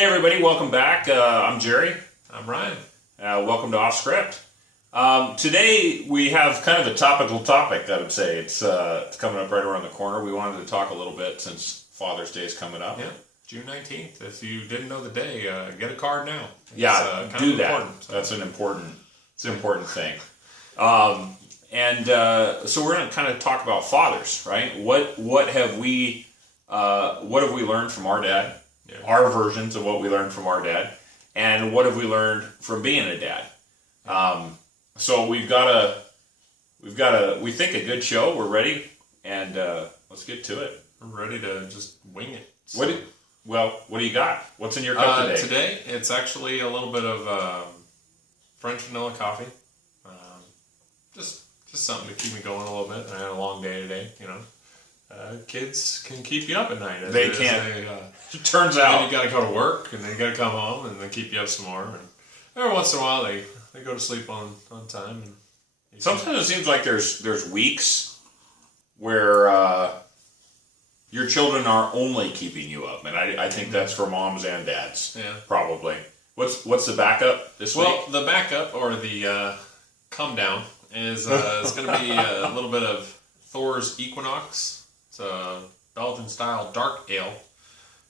Hey everybody, welcome back. I'm Jerry. I'm Ryan. Welcome to Off Script. Today we have kind of a topical topic, I would say. It's coming up right around the corner. We wanted to talk a little bit since Father's Day is coming up. Yeah, June 19th. If you didn't know the day, get a card now. It's, do that. Important, so. That's an important thing. So we're going to kind of talk about fathers, right? What have we learned from our dad? Yeah. Our versions of what we learned from our dad, and what have we learned from being a dad? So we think a good show. We're ready, and let's get to it. We're ready to just wing it. So. What do you got? What's in your cup today? Today, it's actually a little bit of French vanilla coffee. Just something to keep me going a little bit. I had a long day today, you know. Kids can keep you up at night. They can. It turns out. And you got to go to work, and then you got to come home, and then keep you up some more. And every once in a while, they go to sleep on time. And sometimes it seems like there's weeks where your children are only keeping you up, and I think that's for moms and dads. Yeah, probably. What's the backup this week? Well, the backup or the come down is going to be a little bit of Thor's Equinox. It's a Belgian-style dark ale.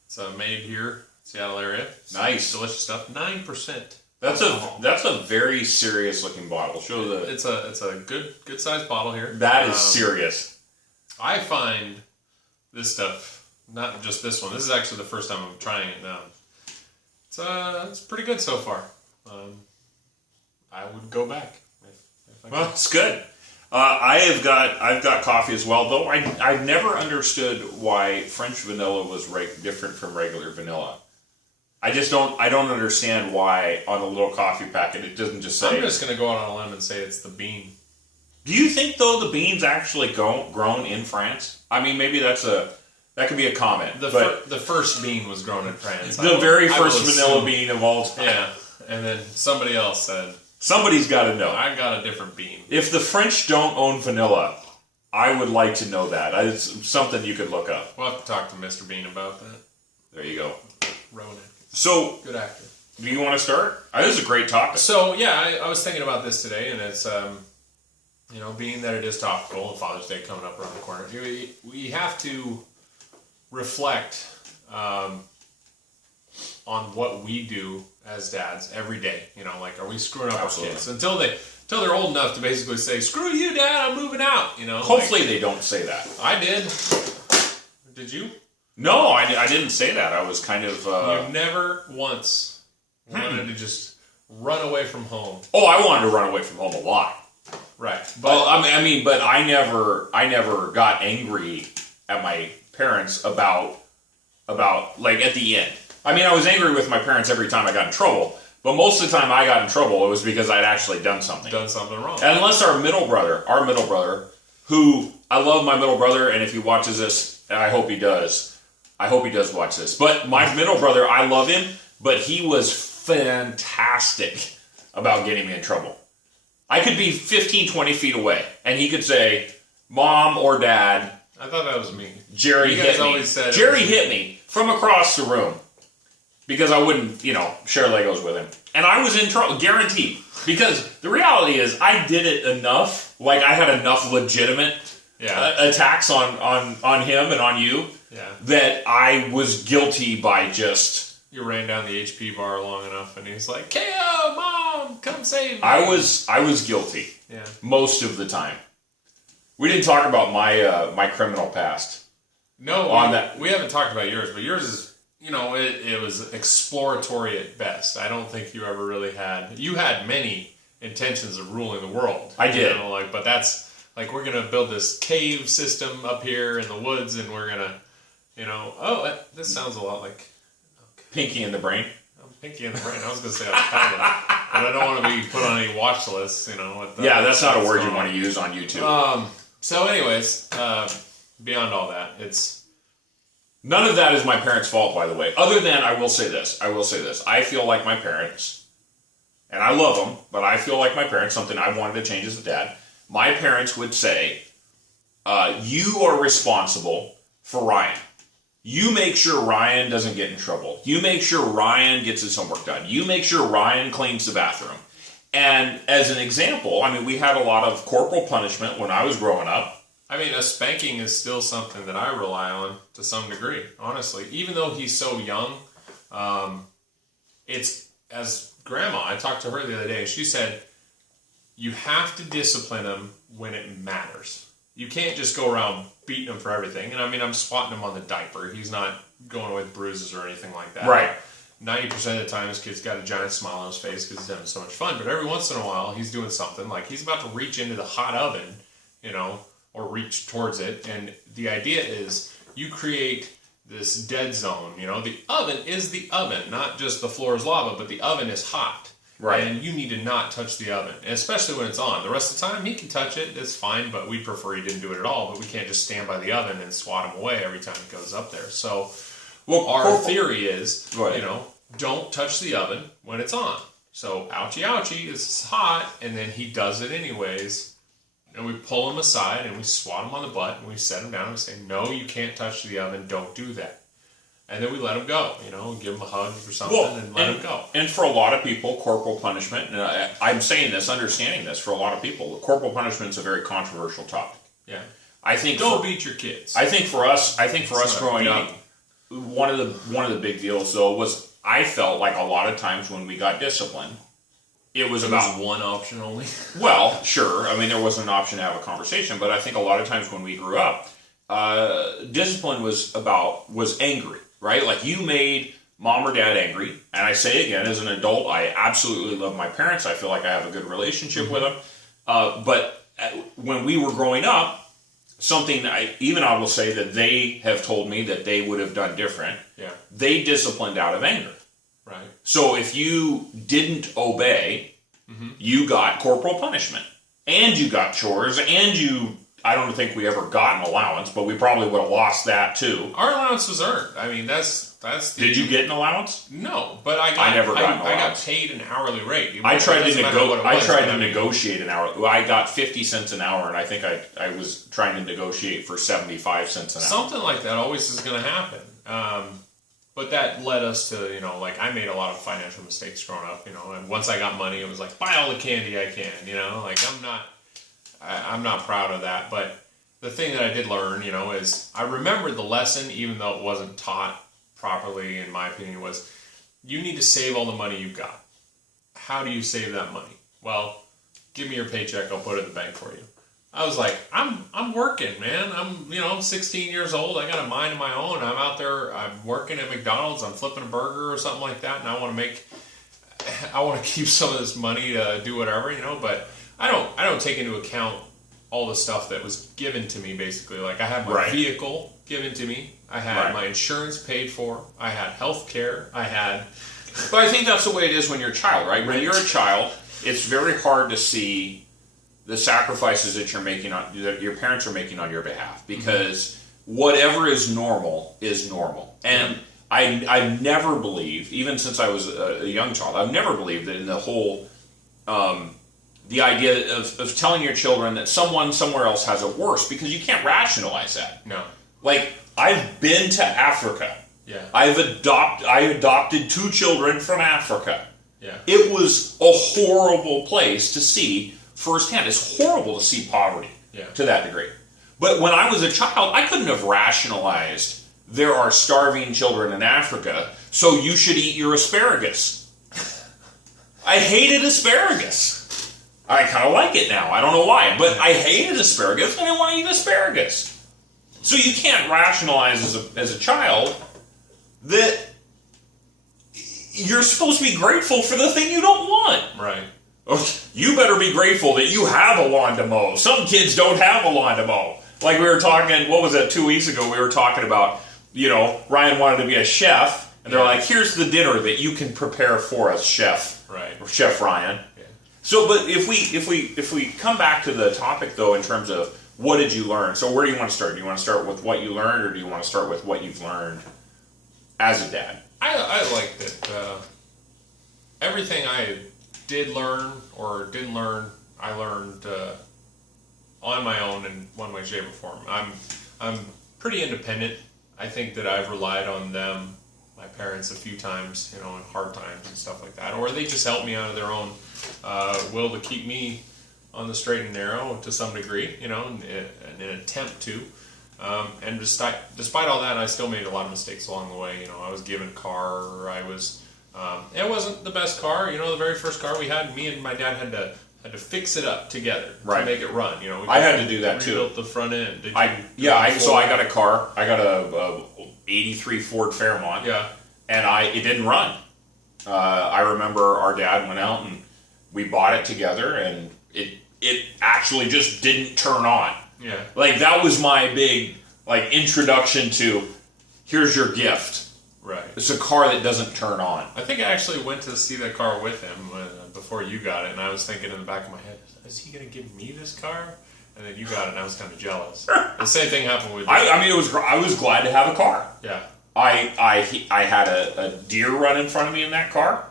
It's made here, Seattle area. Nice, delicious stuff. 9%. That's a very serious looking bottle. Show the. It's a good sized bottle here. That is serious. I find this stuff, not just this one. This is actually the first time I'm trying it now. It's pretty good so far. I would go back. If I well, it's good. I've got coffee as well, though I've never understood why French vanilla was different from regular vanilla. I don't understand why on a little coffee packet it doesn't just say. I'm just gonna go out on a limb and say it's the bean. Do you think though the beans actually grown in France? I mean, maybe that could be a comment. The first bean was grown in France. The very first vanilla bean of all time. Yeah, and then somebody else said. Somebody's got to know. I got a different bean. If the French don't own vanilla, I would like to know that. It's something you could look up. We'll have to talk to Mr. Bean about that. There you go. Rowan. So, good actor. Do you want to start? This is a great topic. So, yeah, I was thinking about this today, and it's, being that it is topical and Father's Day coming up around the corner, we have to reflect on what we do as dads every day. Are we screwing up Absolutely. our kids until they're old enough to basically say, "Screw you, Dad, I'm moving out." Hopefully they don't say that. I did. Did you? No, I didn't say that. I was kind of. You never once wanted to just run away from home. Oh, I wanted to run away from home a lot. Right. But but I never got angry at my parents about like at the end. I mean, I was angry with my parents every time I got in trouble, but most of the time I got in trouble, it was because I'd actually done something. Done something wrong. Unless our middle brother, who, I love my middle brother, and if he watches this, and I hope he does watch this, but my middle brother, I love him, but he was fantastic about getting me in trouble. I could be 15, 20 feet away, and he could say, "Mom or Dad." I thought that was me. Jerry hit me. Jerry hit me from across the room. Because I wouldn't, share Legos with him. And I was in trouble, guaranteed. Because the reality is, I did it enough, like I had enough legitimate attacks on him and on you, that I was guilty by just... You ran down the HP bar long enough, and he's like, "KO, Mom, come save me." I was guilty. Yeah. Most of the time. We didn't talk about my criminal past. No, we haven't talked about yours, but yours is... it was exploratory at best. I don't think you ever really had... You had many intentions of ruling the world. I did. But that's... we're going to build this cave system up here in the woods, and we're going to... this sounds a lot like... Pinky in the Brain? Pinky in the Brain. I was going to say Al-Qaeda, but I don't want to be put on any watch lists, that's not a word you want to use on YouTube. So anyways, beyond all that, it's... None of that is my parents' fault, by the way. Other than, I will say this. I feel like my parents, and I love them, but I feel like my parents, something I wanted to change as a dad, my parents would say, you are responsible for Ryan. You make sure Ryan doesn't get in trouble. You make sure Ryan gets his homework done. You make sure Ryan cleans the bathroom. And as an example, I mean, we had a lot of corporal punishment when I was growing up. I mean, a spanking is still something that I rely on to some degree, honestly. Even though he's so young, it's, as Grandma, I talked to her the other day, and she said, you have to discipline him when it matters. You can't just go around beating him for everything. And I mean, I'm swatting him on the diaper. He's not going away with bruises or anything like that. Right. 90% of the time, this kid's got a giant smile on his face because he's having so much fun. But every once in a while, he's doing something like he's about to reach into the hot oven, you know, or reach towards it. And the idea is you create this dead zone. You know, the oven is the oven, not just the floor is lava, but the oven is hot. Right. And you need to not touch the oven, especially when it's on. The rest of the time, he can touch it. It's fine, but we prefer he didn't do it at all. But we can't just stand by the oven and swat him away every time he goes up there. So Well, our theory is, Right. you know, don't touch the oven when it's on. So ouchie, ouchie, it's hot, and then he does it anyways. And we pull him aside, and we swat him on the butt, and we set him down, and we say, no, you can't touch the oven. Don't do that. And then we let him go, you know, give him a hug or something, and let him go. And for a lot of people, corporal punishment, and I'm saying this, understanding this, for a lot of people, corporal punishment is a very controversial topic. Yeah. I think Don't beat your kids. I think for us growing up, one of the big deals though was I felt like a lot of times when we got disciplined, it was about one option only. Well, sure. I mean, there wasn't an option to have a conversation, but I think a lot of times when we grew up, discipline was angry, right? Like you made mom or dad angry, and I say again, as an adult, I absolutely love my parents. I feel like I have a good relationship with them. But when we were growing up, something I will say that they have told me that they would have done different. Yeah. They disciplined out of anger. Right. So if you didn't obey, you got corporal punishment, and you got chores, and I don't think we ever got an allowance, but we probably would have lost that too. Our allowance was earned. I mean, that's the... Did you get an allowance? No, but I never got an I got allowance. paid an hourly rate. I tried to negotiate an hour. I got 50 cents an hour, and I think I was trying to negotiate for 75 cents an hour. Something like that always is going to happen. But that led us to, you know, like I made a lot of financial mistakes growing up, you know, and once I got money, it was like, buy all the candy I can, you know, like I'm not proud of that. But the thing that I did learn, you know, is I remembered the lesson, even though it wasn't taught properly, in my opinion, was you need to save all the money you've got. How do you save that money? Well, give me your paycheck, I'll put it in the bank for you. I was like, I'm working, man. I'm 16 years old. I got a mind of my own. I'm out there. I'm working at McDonald's. I'm flipping a burger or something like that, and I want to keep some of this money to do whatever, you know. But I don't take into account all the stuff that was given to me. Basically, like I had my vehicle given to me. I had my insurance paid for. I had health care. I had. But I think that's the way it is when you're a child, right? When you're a child, it's very hard to see the sacrifices that that your parents are making on your behalf, because whatever is normal is normal. And I've never believed, even since I was a young child, I've never believed that in the whole the idea of telling your children that someone somewhere else has it worse, because you can't rationalize that. No. Like, I've been to Africa. Yeah. I adopted 2 children from Africa. Yeah. It was a horrible place to see firsthand. It's horrible to see poverty to that degree. But when I was a child, I couldn't have rationalized there are starving children in Africa, so you should eat your asparagus. I hated asparagus. I kind of like it now. I don't know why, but I hated asparagus. I didn't want to eat asparagus. So you can't rationalize as a child that you're supposed to be grateful for the thing you don't want. Right. You better be grateful that you have a lawn to mow. Some kids don't have a lawn to mow. Like we were talking, what was it, 2 weeks ago, we were talking about, you know, Ryan wanted to be a chef, and they're like, here's the dinner that you can prepare for us, Chef. Right. Or Chef Ryan. Yeah. So, but if we come back to the topic, though, in terms of what did you learn? So where do you want to start? Do you want to start with what you learned, or do you want to start with what you've learned as a dad? I like that everything I did learn or didn't learn, I learned on my own in one way, shape, or form. I'm pretty independent. I think that I've relied on them, my parents, a few times, in hard times and stuff like that, or they just help me out of their own will to keep me on the straight and narrow to some degree, in an attempt to. And despite all that, I still made a lot of mistakes along the way. I was given a car, or I was. It wasn't the best car. The very first car we had, me and my dad had to fix it up together to make it run. I had to do that too. Rebuilt the front end. So I got a car. I got a '83 Ford Fairmont. Yeah. And it didn't run. I remember our dad went out and we bought it together, and it actually just didn't turn on. Yeah. Like, that was my big, introduction to, here's your gift. Right. It's a car that doesn't turn on. I think I actually went to see that car with him before you got it, and I was thinking in the back of my head, is he going to give me this car? And then you got it, and I was kind of jealous. The same thing happened with you. I was glad to have a car. Yeah. I had a deer run in front of me in that car.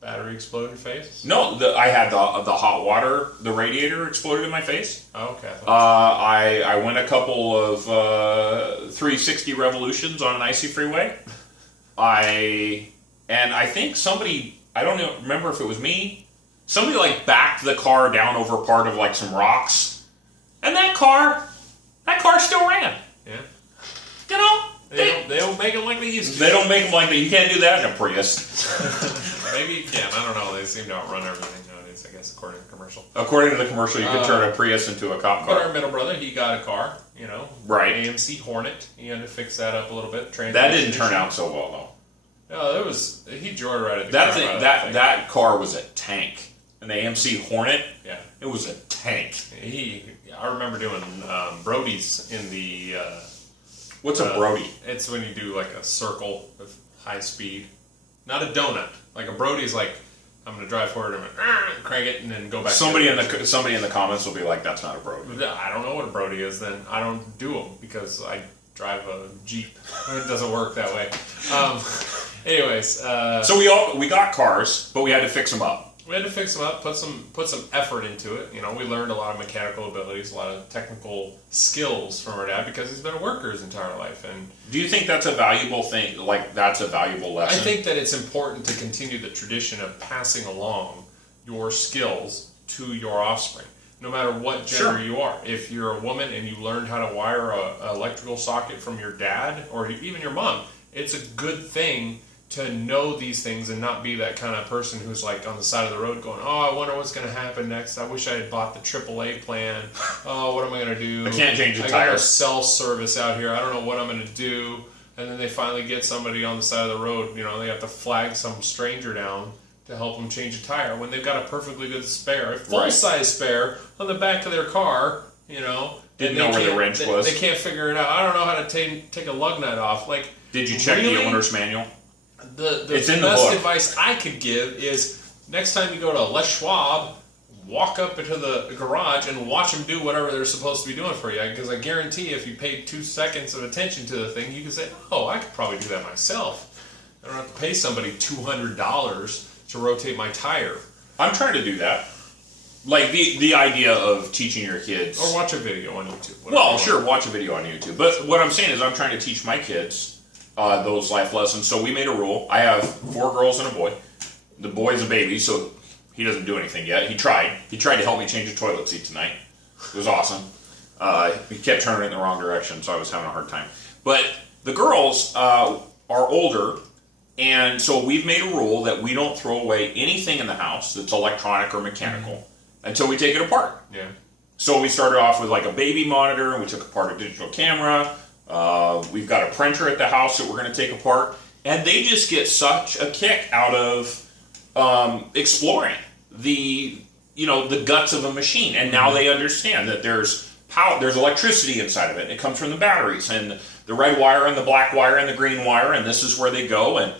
Battery exploded face? No, I had the hot water, the radiator exploded in my face. Oh, okay. I went a couple of 360 revolutions on an icy freeway. I think somebody, I don't remember if it was me, somebody backed the car down over part of some rocks, and that car still ran. Yeah. They don't make them like they used to. They don't make them like that. You can't do that in a Prius. Maybe you can. I don't know. They seem to outrun everything nowadays, I guess, according to the commercial. According to the commercial, you could turn a Prius into a cop car. But our middle brother, he got a car, Right. AMC Hornet. He had to fix that up a little bit. That didn't turn out so well, though. No, he joyrided the car. That car was a tank. An AMC Hornet? Yeah. It was a tank. I remember doing Brody's in the... What's a Brody? It's when you do a circle of high speed. Not a donut. A Brody's I'm going to drive forward and crank it and then go back. Somebody in the comments will be like, that's not a Brody. I don't know what a Brody is then. I don't do them because I drive a Jeep. It doesn't work that way. Anyways. So we got cars, but we had to fix them up. We had to fix them up, put some effort into it. We learned a lot of mechanical abilities, a lot of technical skills from our dad because he's been a worker his entire life. And do you think that's a valuable thing? That's a valuable lesson? I think that it's important to continue the tradition of passing along your skills to your offspring, no matter what gender you are. If you're a woman and you learned how to wire an electrical socket from your dad or even your mom, it's a good thing to know these things and not be that kind of person who's on the side of the road going, oh, I wonder what's going to happen next. I wish I had bought the AAA plan. Oh, what am I going to do? I can't change the tires. I got a cell service out here. I don't know what I'm going to do. And then they finally get somebody on the side of the road. They have to flag some stranger down to help them change a tire when they've got a perfectly good spare, a full-size spare on the back of their car, Didn't know where the wrench was. They can't figure it out. I don't know how to take a lug nut off. Did you check the owner's manual? The best advice I could give is next time you go to Les Schwab, walk up into the garage and watch them do whatever they're supposed to be doing for you. Because I guarantee if you paid 2 seconds of attention to the thing, you can say, oh, I could probably do that myself. I don't have to pay somebody $200 to rotate my tire. I'm trying to do that. The idea of teaching your kids... Or watch a video on YouTube. Well, sure, watch a video on YouTube. But what I'm saying is I'm trying to teach my kids those life lessons. So we made a rule. I have 4 girls and a boy. The boy's a baby, so he doesn't do anything yet. He tried to help me change a toilet seat tonight. It was awesome. He kept turning it in the wrong direction, so I was having a hard time. But the girls are older, and so we've made a rule that we don't throw away anything in the house that's electronic or mechanical until we take it apart. Yeah. So we started off with a baby monitor, and we took apart a digital camera. We've got a printer at the house that we're going to take apart, and they just get such a kick out of exploring the guts of a machine. And now they understand that there's power, there's electricity inside of it. It comes from the batteries and the red wire and the black wire and the green wire, and this is where they go and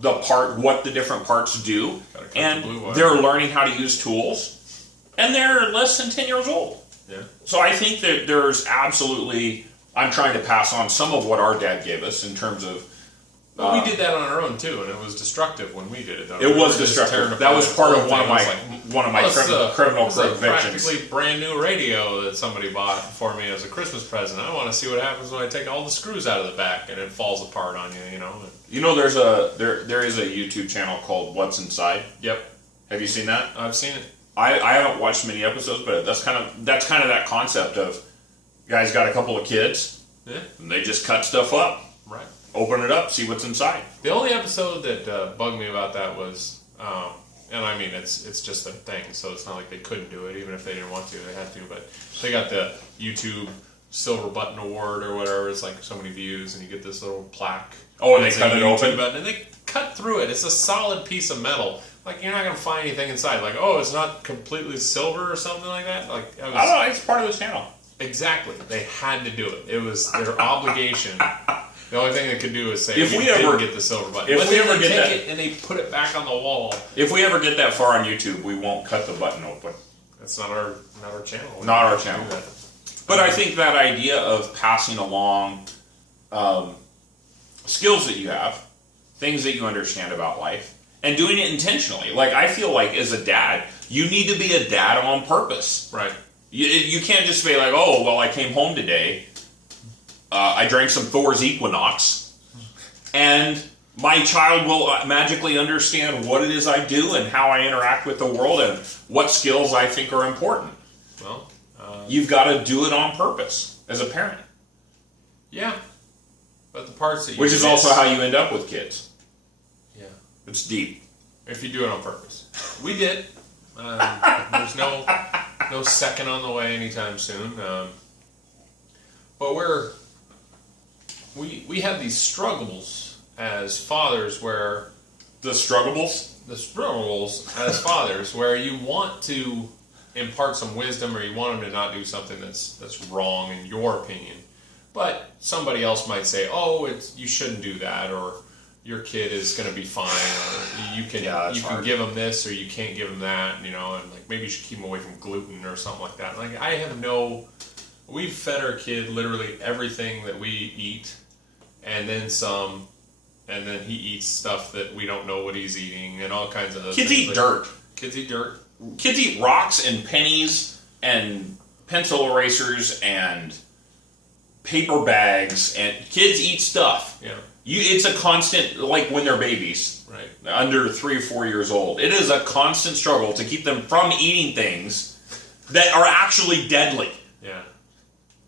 what the different parts do. And they're learning how to use tools, and they're less than 10 years old. Yeah. So I think that there's absolutely. I'm trying to pass on some of what our dad gave us in terms of But we did that on our own too, and it was destructive when we did it. Though. It was destructive. That was part of one of my criminal convictions. Practically brand new radio that somebody bought for me as a Christmas present. I want to see what happens when I take all the screws out of the back and it falls apart on you. You know. You know, there is a YouTube channel called What's Inside. Yep. Have you seen that? I've seen it. I haven't watched many episodes, but that's kind of that concept of guys got a couple of kids, and they just cut stuff up. Right. Open it up, see what's inside. The only episode that bugged me about that was, and I mean it's just a thing, so it's not like they couldn't do it, even if they didn't want to, they had to. But they got the YouTube Silver Button Award or whatever. It's like so many views, and you get this little plaque. Oh, and they cut it open. Button, and they cut through it. It's a solid piece of metal. Like you're not gonna find anything inside. Like it's not completely silver or something like that. Like I don't know. It's part of this channel. Exactly. They had to do it. It was their obligation. The only thing they could do is say, if we ever get the silver button. If we ever get take that, it and they put it back on the wall. If we ever get that far on YouTube, we won't cut the button open. That's not our channel. Not our channel. But I think that idea of passing along skills that you have, things that you understand about life, and doing it intentionally. Like I feel like as a dad, you need to be a dad on purpose. Right. You can't just be like, oh, well, I came home today. I drank some Thor's Equinox, and my child will magically understand what it is I do and how I interact with the world and what skills I think are important. Well, you've got to do it on purpose as a parent. Yeah, but the parts that you which is also how you end up with kids. Yeah, it's deep. If you do it on purpose, we did. There's no second on the way anytime soon. But we have these struggles as fathers where the struggles as fathers where you want to impart some wisdom or you want them to not do something that's wrong in your opinion, but somebody else might say, oh, you shouldn't do that, or your kid is going to be fine, or you can give them this or you can't give them that, and like maybe you should keep them away from gluten or something like that. Like we've fed our kid literally everything that we eat, and then some, and then he eats stuff that we don't know what he's eating, and all kinds of those kids things. Eat dirt. Kids eat dirt. Kids eat rocks and pennies and pencil erasers and paper bags, and kids eat stuff. Yeah. It's a constant, like when they're babies, right, under 3 or 4 years old. It is a constant struggle to keep them from eating things that are actually deadly. Yeah.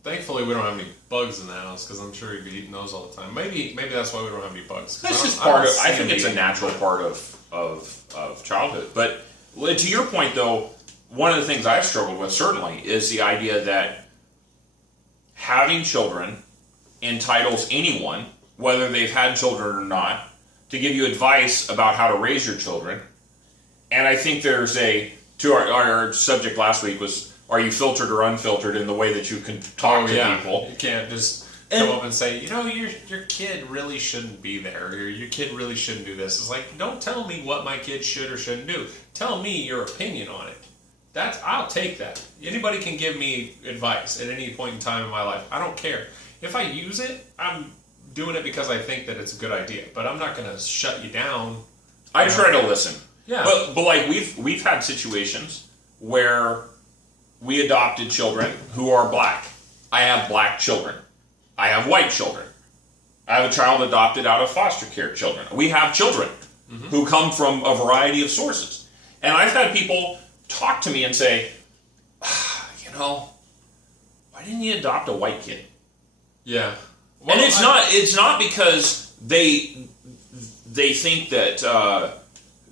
Thankfully, we don't have any bugs in the house because I'm sure you'd be eating those all the time. Maybe that's why we don't have any bugs. That's just part of. I think it's a natural part of childhood. But to your point, though, one of the things I've struggled with certainly is the idea that having children entitles anyone, whether they've had children or not, to give you advice about how to raise your children. And I think there's to our subject last week was, are you filtered or unfiltered in the way that you can talk to people? You can't just come up and say, your kid really shouldn't be there, or your kid really shouldn't do this. It's like, don't tell me what my kid should or shouldn't do. Tell me your opinion on it. I'll take that. Anybody can give me advice at any point in time in my life. I don't care. If I use it, I'm doing it because I think that it's a good idea. But I'm not going to shut you down. I try to listen. Yeah. But like we've had situations where we adopted children who are black. I have black children. I have white children. I have a child adopted out of foster care children. We have children who come from a variety of sources. And I've had people talk to me and say, why didn't you adopt a white kid? Yeah. Well, and it's not because they think that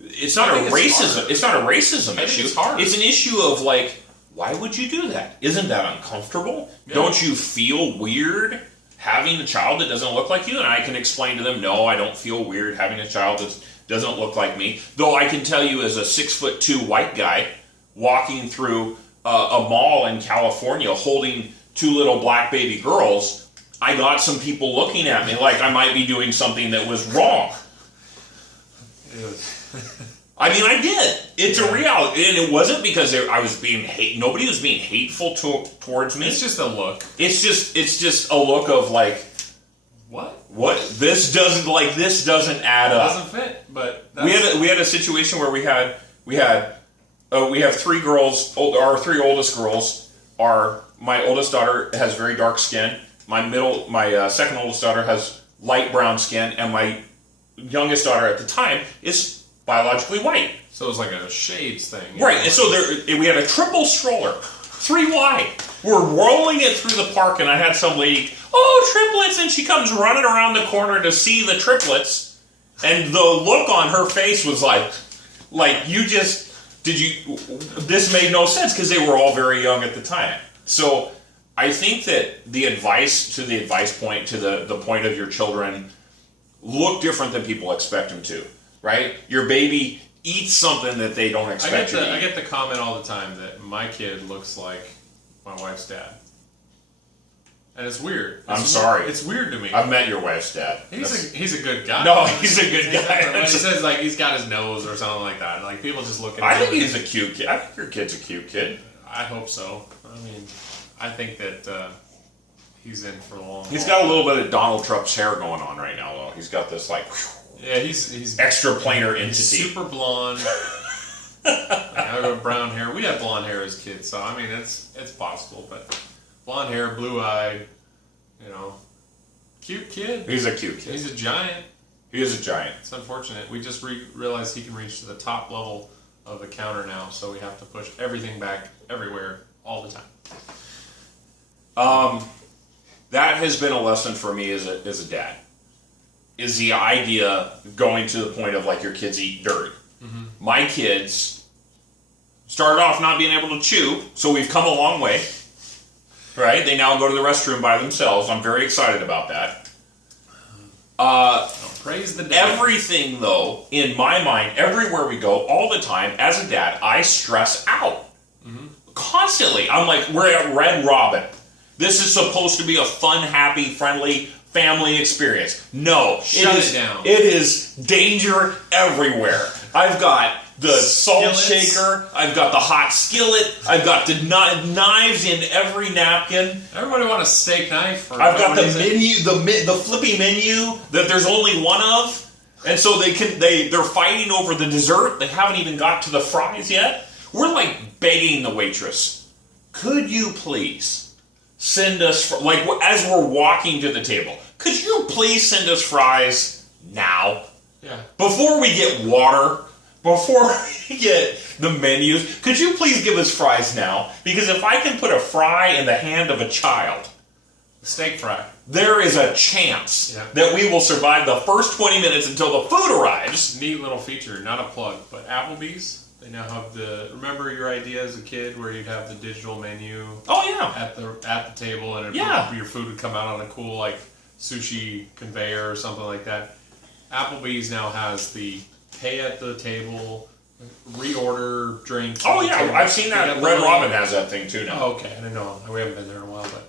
it's not a racism. It's not a racism issue. It's an issue of like, why would you do that? Isn't that uncomfortable? Yeah. Don't you feel weird having a child that doesn't look like you? And I can explain to them, no, I don't feel weird having a child that doesn't look like me. Though I can tell you, as a 6'2" white guy walking through a mall in California holding 2 little black baby girls, I got some people looking at me like I might be doing something that was wrong. I mean, I did. It's a reality, and it wasn't because I was being nobody was being hateful towards me. It's just a look. It's just a look of like, what? what? This doesn't add It up. doesn't fit, but We had a situation where we have three girls. Our three oldest girls are. My oldest daughter has very dark skin. My second oldest daughter has light brown skin, and my youngest daughter at the time is biologically white. So it was like a shades thing. Right, and so we had a triple stroller, 3 wide. We're rolling it through the park, and I had some lady, triplets, and she comes running around the corner to see the triplets, and the look on her face was like this made no sense, because they were all very young at the time. So I think that the advice point, to the point of your children, look different than people expect them to, right? Your baby eats something that they don't expect you to eat. I get the comment all the time that my kid looks like my wife's dad. And it's weird. I'm sorry. It's weird to me. I've met your wife's dad. He's a good guy. No, he's a good guy. When he says like he's got his nose or something like that, like people just look at him. I think he's a cute kid. I think your kid's a cute kid. I hope so. I mean, I think that he's in for a long. He's got a little bit of Donald Trump's hair going on right now, though. He's got this yeah, he's extra planar entity. Super blonde. I got brown hair. We had blonde hair as kids, so I mean it's possible. But blonde hair, blue eyed, cute kid. He's a cute kid. He's a giant. He is a giant. It's unfortunate. We just realized he can reach to the top level of the counter now, so we have to push everything back everywhere all the time. That has been a lesson for me as a dad. Is the idea going to the point of like your kids eat dirt. Mm-hmm. My kids started off not being able to chew, so we've come a long way. Right? They now go to the restroom by themselves. I'm very excited about that. Praise the dad. Everything, though, in my mind, everywhere we go, all the time, as a dad, I stress out. Mm-hmm. Constantly. I'm like, we're at Red Robin. This is supposed to be a fun, happy, friendly family experience. No. Shut it down. It is danger everywhere. I've got the salt Skillets. shaker. I've got the hot skillet. I've got the knives in every napkin. Everybody want a steak knife? I've got the menu, the flippy menu that there's only one of, and so they're fighting over the dessert. They haven't even got to the fries yet. We're like begging the waitress, could you please send us, as we're walking to the table, could you please send us fries now? Yeah. Before we get water, before we get the menus, could you please give us fries now? Because if I can put a fry in the hand of a child, steak fry, there is a chance that we will survive the first 20 minutes until the food arrives. Neat little feature, not a plug, but Applebee's, they now have remember your idea as a kid where you'd have the digital menu at the table, and your food would come out on a cool sushi conveyor or something like that. Applebee's now has the pay at the table, reorder drinks. Oh yeah, I've seen that. Red Robin has that thing too now. Oh, okay, I didn't know. We haven't been there in a while, but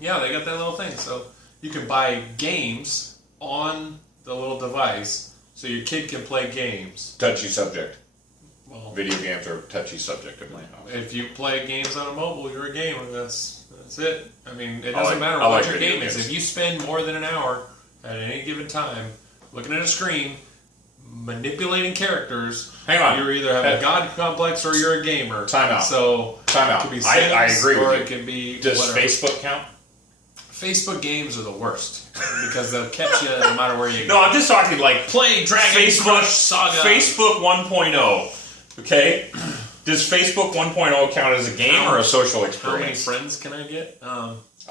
yeah, they got that little thing. So you can buy games on the little device, so your kid can play games. Touchy subject. Well, video games are a touchy subject at my house. If you play games on a mobile, you're a gamer. That's it. I mean, it doesn't matter what your game is. If you spend more than an hour at any given time looking at a screen, manipulating characters, hang on, you're either having a god complex or you're a gamer. Time out. So time out. It could be Sims, I agree with or you. It can be. Does whatever. Facebook count? Facebook games are the worst because they'll catch you no matter where you go. No, I'm just talking play Dragon Crush Saga. Facebook 1.0. Okay. Does Facebook 1.0 count as a game or a social experience? How many friends can I get?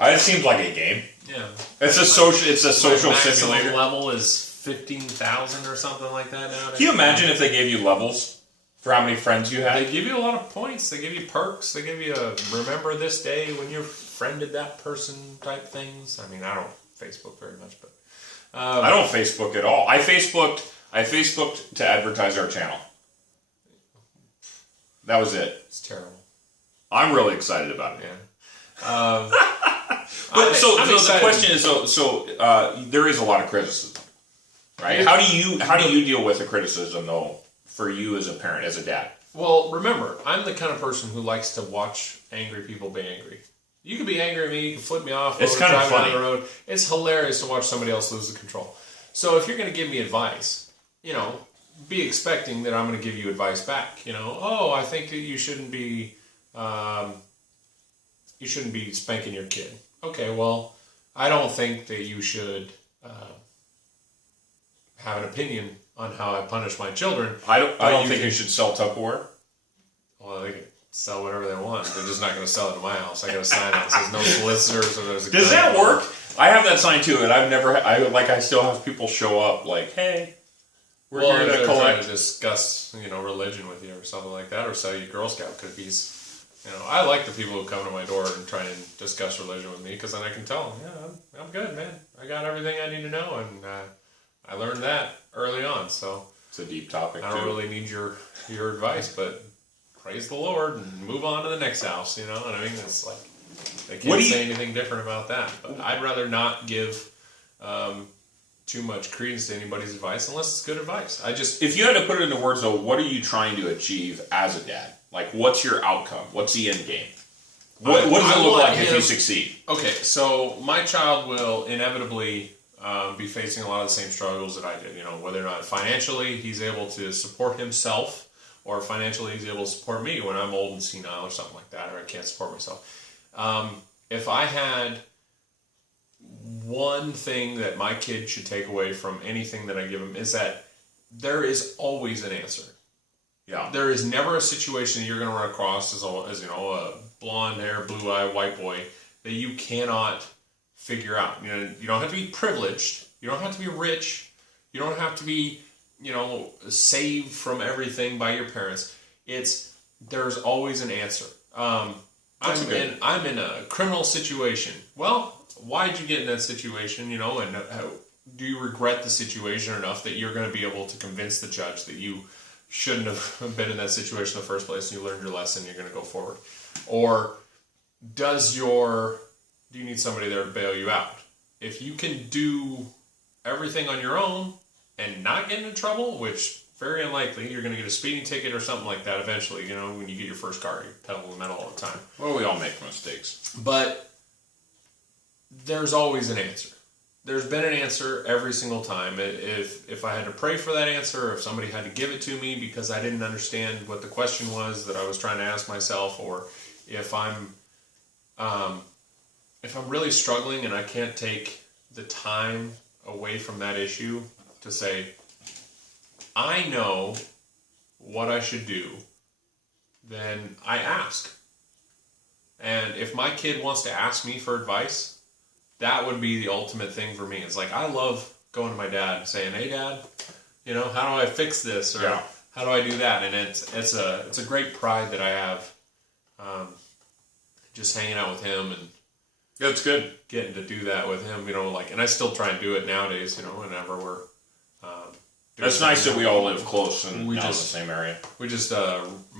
It seems like a game. Yeah. It's a social. It's a social maximum simulator. Level is 15,000 or something like that now. Can you imagine if they gave you levels for how many friends you had? They give you a lot of points. They give you perks. They give you a remember this day when you friended that person type things. I mean, I don't Facebook very much, but I don't Facebook at all. I Facebooked to advertise our channel. That was it. It's terrible. I'm really excited about it. Yeah. But so the question is, there is a lot of criticism, right? How do you deal with the criticism though, for you as a parent, as a dad? Well, remember, I'm the kind of person who likes to watch angry people be angry. You can be angry at me. You can flip me off. It's kind of funny. Down the road. It's hilarious to watch somebody else lose the control. So if you're going to give me advice, be expecting that I'm going to give you advice back. I think that you shouldn't be spanking your kid. Okay, well, I don't think that you should have an opinion on how I punish my children. I don't think you should sell Tupperware. Well, they can sell whatever they want. They're just not going to sell it to my house. I got a sign that says no solicitors. Or there's a Does that work? I have that sign too, and I still have people show up like, hey, we're here to collect. To discuss, religion with you or something like that, or sell you Girl Scout cookies. I like the people who come to my door and try and discuss religion with me, because then I can tell them, yeah, I'm good, man. I got everything I need to know, and I learned that early on. So it's a deep topic. I don't really need your advice, but praise the Lord and move on to the next house. You know what I mean? It's like they can't say anything different about that. But I'd rather not give too much credence to anybody's advice unless it's good advice. If you had to put it into words though, what are you trying to achieve as a dad? Like, what's your outcome? What's the end game? What does it look like if you succeed? Okay, so my child will inevitably be facing a lot of the same struggles that I did. Whether or not financially he's able to support himself, or financially he's able to support me when I'm old and senile or something like that, or I can't support myself. If I had one thing that my kid should take away from anything that I give him, is that there is always an answer. Yeah. There is never a situation you're going to run across as a blonde hair, blue eye, white boy that you cannot figure out. You don't have to be privileged. You don't have to be rich. You don't have to be, saved from everything by your parents. There's always an answer. I'm in a criminal situation. Well, why'd you get in that situation? And do you regret the situation enough that you're going to be able to convince the judge that you shouldn't have been in that situation in the first place, and you learned your lesson, you're going to go forward? Or do you need somebody there to bail you out? If you can do everything on your own and not get into trouble, which very unlikely, you're going to get a speeding ticket or something like that eventually, when you get your first car, you pedal the metal all the time. Well, we all make mistakes. But there's always an answer. There's been an answer every single time. If I had to pray for that answer, or if somebody had to give it to me because I didn't understand what the question was that I was trying to ask myself, or if I'm really struggling and I can't take the time away from that issue to say, I know what I should do, then I ask. And if my kid wants to ask me for advice, that would be the ultimate thing for me. It's like, I love going to my dad and saying, hey Dad, how do I fix this? Or how do I do that? And it's a great pride that I have, just hanging out with him, and it's good getting to do that with him, and I still try and do it nowadays, whenever we're, it's nice that we all live close and in the same area. We just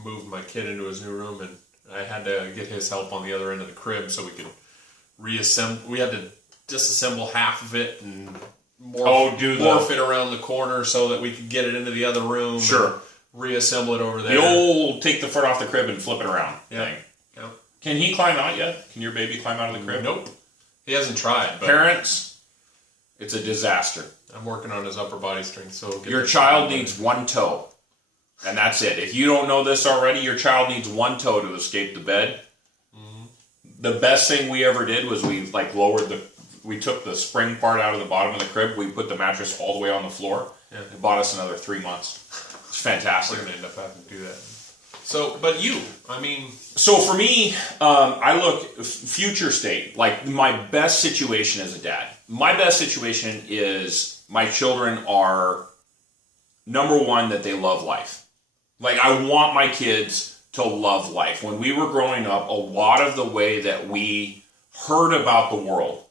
moved my kid into his new room, and I had to get his help on the other end of the crib so we could reassemble. We had to disassemble half of it and morph it around the corner so that we could get it into the other room. Sure. Reassemble it over there. The old take the foot off the crib and flip it around thing. Yeah. Can he climb out yet? Can your baby climb out of the crib? Nope. He hasn't tried. But Parents, it's a disaster. I'm working on his upper body strength. So your child needs one toe, and that's it. If you don't know this already, your child needs one toe to escape the bed. The best thing we ever did was we took the spring part out of the bottom of the crib. We put the mattress all the way on the floor. Yeah. It bought us another 3 months. It's fantastic. We're going to end up having to do that. So, but So for me, I look future state, like my best situation as a dad. My best situation is my children are, number one, that they love life. Like, I want my kids to love life. When we were growing up, a lot of the way that we heard about the world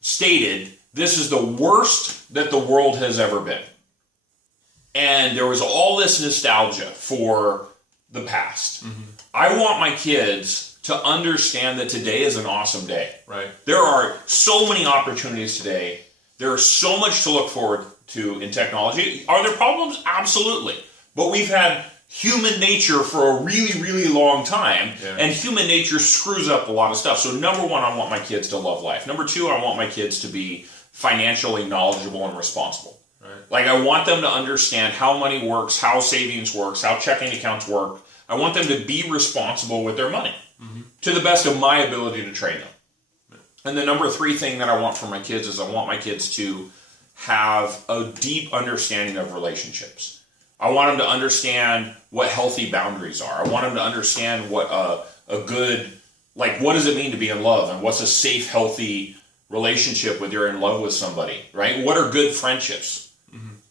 stated, this is the worst that the world has ever been. And there was all this nostalgia for the past. Mm-hmm. I want my kids to understand that today is an awesome day. Right. There are so many opportunities today. There is so much to look forward to in technology. Are there problems? Absolutely. But we've had human nature for a really, really long time. Yeah. And human nature screws up a lot of stuff. So number one, I want my kids to love life. Number two, I want my kids to be financially knowledgeable and responsible. Right. Like, I want them to understand how money works, how savings works, how checking accounts work. I want them to be responsible with their money to the best of my ability to train them. And the number three thing that I want for my kids is I want my kids to have a deep understanding of relationships. I want them to understand what healthy boundaries are. I want them to understand what a good, like, what does it mean to be in love, and what's a safe, healthy relationship when you're in love with somebody, right? What are good friendships?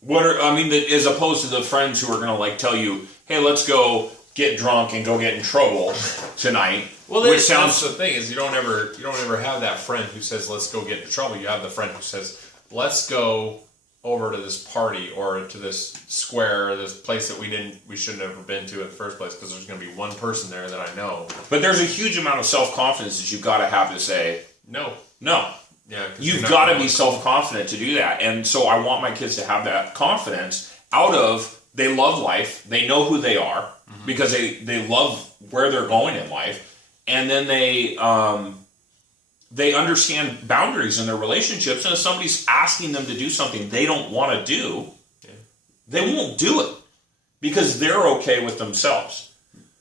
What are, I mean, as opposed to the friends who are going to, like, tell you, hey, let's go get drunk and go get in trouble tonight. Well, that's the thing is you don't ever have that friend who says, let's go get in trouble. You have the friend who says, let's go over to this party or to this square or this place that we shouldn't have ever been to in the first place because there's going to be one person there that I know. But there's a huge amount of self-confidence that you've got to have to say, no. Yeah, you've got to be self-confident to do that. And so I want my kids to have that confidence out of, they love life, they know who they are because they love where they're going in life, and then they understand boundaries in their relationships, and if somebody's asking them to do something they don't want to do, they won't do it because they're okay with themselves.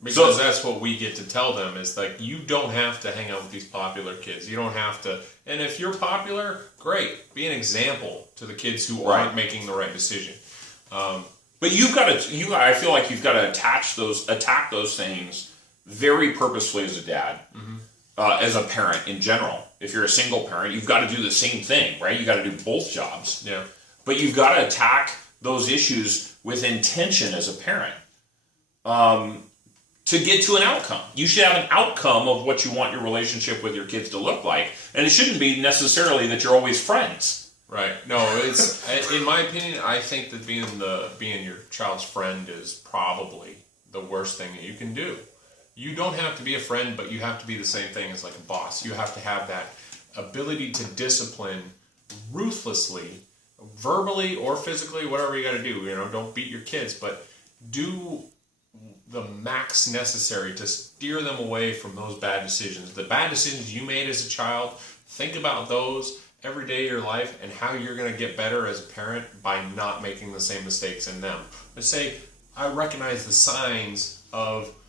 Because that's what we get to tell them is like, you don't have to hang out with these popular kids. You don't have to. And if you're popular, great. Be an example to the kids who aren't making the right decision. But you've got to. I feel like you've got to attack those things very purposefully as a dad, as a parent in general. If you're a single parent, you've got to do the same thing, right? You got to do both jobs. Yeah. But you've got to attack those issues with intention as a parent. To get to an outcome. You should have an outcome of what you want your relationship with your kids to look like. And it shouldn't be necessarily that you're always friends. Right. No, it's in my opinion, I think that being your child's friend is probably the worst thing that you can do. You don't have to be a friend, but you have to be the same thing as like a boss. You have to have that ability to discipline ruthlessly, verbally or physically, whatever you got to do. You know, don't beat your kids, but do the max necessary to steer them away from those bad decisions. The bad decisions you made as a child, think about those every day of your life and how you're going to get better as a parent by not making the same mistakes in them. But say, I recognize the signs of